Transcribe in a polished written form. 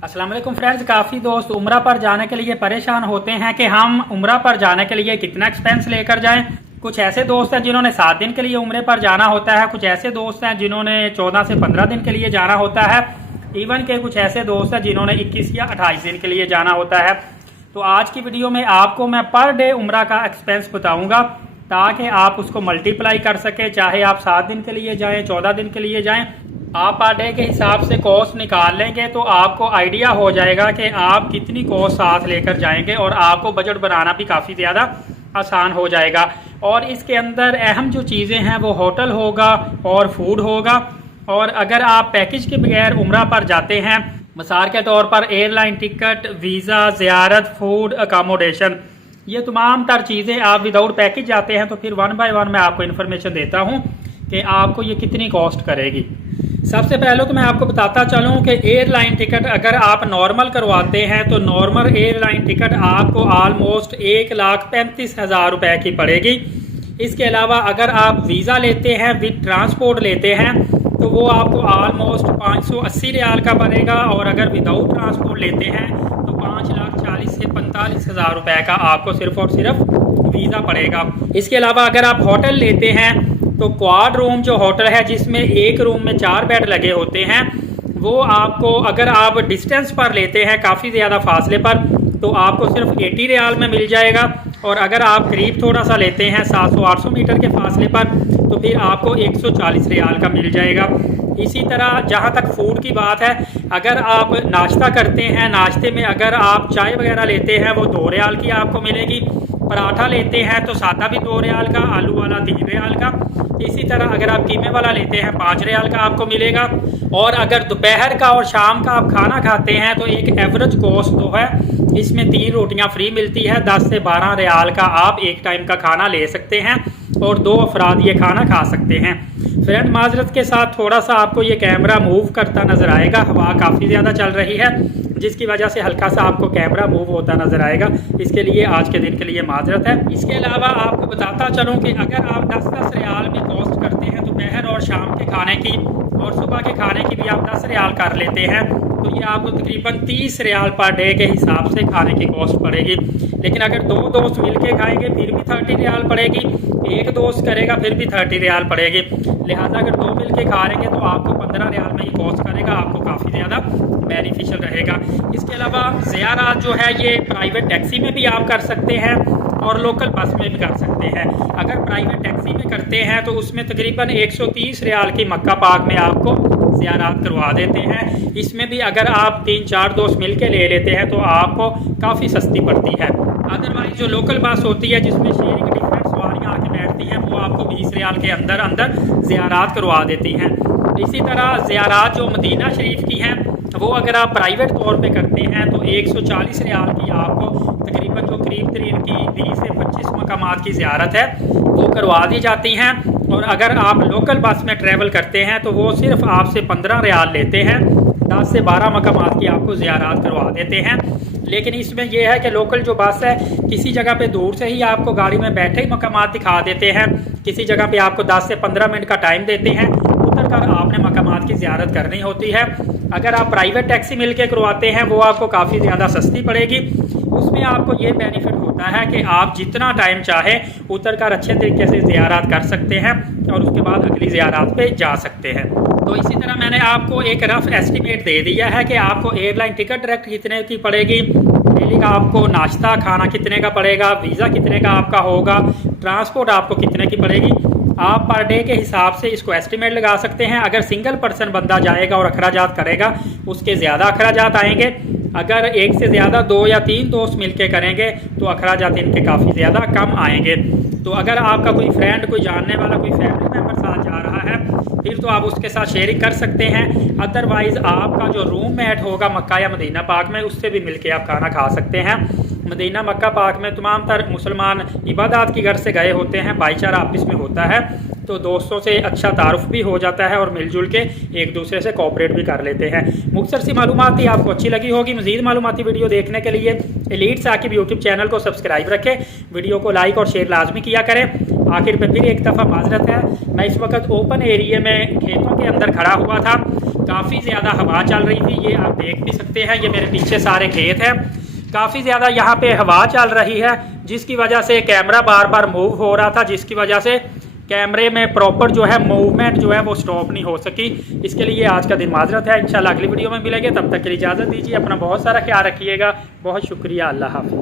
अस्सलाम वालेकुम फ्रेंड्स। काफ़ी दोस्त उम्रा पर जाने के लिए परेशान होते हैं कि हम उम्रा पर जाने के लिए कितना एक्सपेंस लेकर जाएं। कुछ ऐसे दोस्त हैं जिन्होंने 7 दिन के लिए उम्रे पर जाना होता है, कुछ ऐसे दोस्त हैं जिन्होंने 14 से 15 दिन के लिए जाना होता है, इवन के कुछ ऐसे दोस्त हैं जिन्होंने 21 या 28 दिन के लिए जाना होता है। तो आज की वीडियो में आपको मैं पर डे उम्रा का एक्सपेंस बताऊँगा ताकि आप उसको मल्टीप्लाई कर सकें, चाहे आप 7 दिन के लिए जाएँ, 14 दिन के लिए जाएँ। आप पर डे के हिसाब से कॉस्ट निकाल लेंगे तो आपको आइडिया हो जाएगा कि आप कितनी कॉस्ट साथ लेकर जाएंगे और आपको बजट बनाना भी काफ़ी ज़्यादा आसान हो जाएगा। और इसके अंदर अहम जो चीज़ें हैं वो होटल होगा और फूड होगा। और अगर आप पैकेज के बगैर उम्रा पर जाते हैं, मिसाल के तौर पर एयरलाइन टिकट, वीज़ा, ज़ियारत, फूड, अकामोडेशन, ये तमाम तर चीज़ें आप विदाउट पैकेज जाते हैं तो फिर 1 बाय 1 मैं आपको इन्फॉर्मेशन देता हूँ कि आपको ये कितनी कॉस्ट करेगी। सबसे पहले तो मैं आपको बताता चलूं कि एयरलाइन टिकट अगर आप नॉर्मल करवाते हैं तो नॉर्मल एयरलाइन टिकट आपको ऑलमोस्ट 1,35,000 रुपए की पड़ेगी। इसके अलावा अगर आप वीज़ा लेते हैं विद ट्रांसपोर्ट लेते हैं तो वो आपको ऑलमोस्ट 580 रियाल का पड़ेगा, और अगर विदाउट ट्रांसपोर्ट लेते हैं तो 5,40,000 से 45,000 रुपए का आपको सिर्फ और सिर्फ वीज़ा पड़ेगा। इसके अलावा अगर आप होटल लेते हैं तो क्वाड रूम जो होटल है जिसमें एक रूम में 4 बेड लगे होते हैं, वो आपको अगर आप डिस्टेंस पर लेते हैं काफ़ी ज़्यादा फासले पर तो आपको सिर्फ 80 रियाल में मिल जाएगा, और अगर आप करीब थोड़ा सा लेते हैं 700-800 मीटर के फासले पर तो फिर आपको 140 रियाल का मिल जाएगा। इसी तरह जहाँ तक फूड की बात है, अगर आप नाश्ता करते हैं, नाश्ते में अगर आप चाय वगैरह लेते हैं वो 2 रियाल की आपको मिलेगी, पराठा लेते हैं तो सादा भी 2 रियाल का, आलू वाला 3 रियाल का। इसी तरह अगर आप कीमे वाला लेते हैं 5 रियाल का आपको मिलेगा। और अगर दोपहर का और शाम का आप खाना खाते हैं तो एक एवरेज कॉस्ट जो है इसमें 3 रोटियां फ्री मिलती है। 10 से 12 रियाल का आप एक टाइम का खाना ले सकते हैं और 2 अफराद ये खाना खा सकते हैं। फ्रेंड माजरत के साथ थोड़ा सा आपको ये कैमरा मूव करता नजर आएगा, हवा काफ़ी ज़्यादा चल रही है जिसकी वजह से हल्का सा आपको कैमरा मूव होता नजर आएगा, इसके लिए आज के दिन के लिए माजरत है। इसके अलावा आपको बताता चलूँ कि अगर आप 10-10 रियाल भी कॉस्ट करते हैं दोपहर और शाम के खाने की, और सुबह के खाने की भी आप 10 रियाल कर लेते हैं तो ये आपको तकरीबन 30 रियाल पर डे के हिसाब से खाने की कॉस्ट पड़ेगी। लेकिन अगर 2 दोस्त मिलके खाएंगे फिर भी 30 रियाल पड़ेगी, एक दोस्त करेगा फिर भी 30 रियाल पड़ेगी। लिहाजा अगर 2 मिलके खा लेंगे तो आपको 15 रियाल में ये कॉस्ट करेगा, आपको काफ़ी ज़्यादा बेनिफिशियल रहेगा। इसके अलावा ज़ियारत जो है ये प्राइवेट टैक्सी में भी आप कर सकते हैं और लोकल बस में भी कर सकते हैं। अगर प्राइवेट टैक्सी में करते हैं तो उसमें तकरीबन 130 रियाल की मक्का पाक में आपको ज़ियारत करवा देते हैं। इसमें भी अगर आप 3-4 दोस्त मिल के ले लेते हैं तो आपको काफ़ी सस्ती पड़ती है। अदरवाइज जो लोकल बस होती है जिसमें शेयरिंग डिफरेंट सवारियाँ आके बैठती हैं वो आपको 20 रियाल के अंदर अंदर ज़ियारत करवा देती हैं। इसी तरह ज़ियारत जो मदीना शरीफ की हैं वो अगर आप प्राइवेट तौर पे करते हैं तो 140 रियाल की आपको तकरीबन जो करीब तरीन की 20 से 25 मकामात की ज़ियारत है वो करवा दी जाती हैं। और अगर आप लोकल बस में ट्रैवल करते हैं तो वो सिर्फ आपसे 15 रियाल लेते हैं, 10 से 12 मकामात की आपको ज़ियारत करवा देते हैं। लेकिन इसमें यह है कि लोकल जो बस है किसी जगह पे दूर से ही आपको गाड़ी में बैठे ही मकामात दिखा देते हैं, किसी जगह पे आपको 10 से 15 मिनट का टाइम देते हैं, उतर कर आपने मकामात की ज़ियारत करनी होती है। अगर आप प्राइवेट टैक्सी मिल के करवाते हैं वो आपको काफ़ी ज़्यादा सस्ती पड़ेगी। उसमें आपको ये बेनिफिट होता है कि आप जितना टाइम चाहें उतर कर अच्छे तरीके से ज़ियारत कर सकते हैं और उसके बाद अगली ज़ियारत पे जा सकते हैं। तो इसी तरह मैंने आपको एक रफ एस्टिमेट दे दिया है कि आपको एयरलाइन टिकट डायरेक्ट कितने की पड़ेगी, डेली का आपको नाश्ता खाना कितने का पड़ेगा, वीज़ा कितने का आपका होगा, ट्रांसपोर्ट आपको कितने की पड़ेगी। आप पर डे के हिसाब से इसको एस्टिमेट लगा सकते हैं। अगर सिंगल पर्सन बंदा जाएगा और अखराजात करेगा उसके ज़्यादा अखराजात आएंगे। अगर एक से ज़्यादा 2 या 3 दोस्त मिलके करेंगे तो अखराजात इनके काफ़ी ज़्यादा कम आएंगे। तो अगर आपका कोई फ्रेंड, कोई जानने वाला, कोई फैमिली मेम्बर साथ जा रहा है फिर तो आप उसके साथ शेयरिंग कर सकते हैं। अदरवाइज़ आपका जो रूममेट होगा मक्का या मदीना पाक में उससे भी मिलके आप खाना खा सकते हैं। मदीना मक्का पाक में तमाम तर मुसलमान इबादत की घर से गए होते हैं, भाईचारा आपस में होता है, तो दोस्तों से अच्छा तारुफ भी हो जाता है और मिलजुल के एक दूसरे से कोऑपरेट भी कर लेते हैं। मुख्तसर सी मालूमात थी, आपको अच्छी लगी होगी। मज़ीद मालूमाती वीडियो देखने के लिए एलीट साकिब यूट्यूब चैनल को सब्सक्राइब रखें, वीडियो को लाइक और शेयर लाजमी किया करें। आखिर पे फिर एक दफ़ा माजरत है, मैं इस वक्त ओपन एरिया में खेतों के अंदर खड़ा हुआ था, काफ़ी ज़्यादा हवा चल रही थी। ये आप देख भी सकते हैं, ये मेरे पीछे सारे खेत हैं। काफ़ी ज़्यादा यहाँ पे हवा चल रही है, जिसकी वजह से कैमरा बार बार मूव हो रहा था, जिसकी वजह से कैमरे में प्रॉपर जो है मूवमेंट जो है वो स्टॉप नहीं हो सकी। इसके लिए आज का दिन माजरत है। इंशाल्लाह अगली वीडियो में मिलेंगे, तब तक के लिए इजाज़त दीजिए। अपना बहुत सारा ख्याल रखिएगा। बहुत शुक्रिया। अल्लाह हाफ़िज़।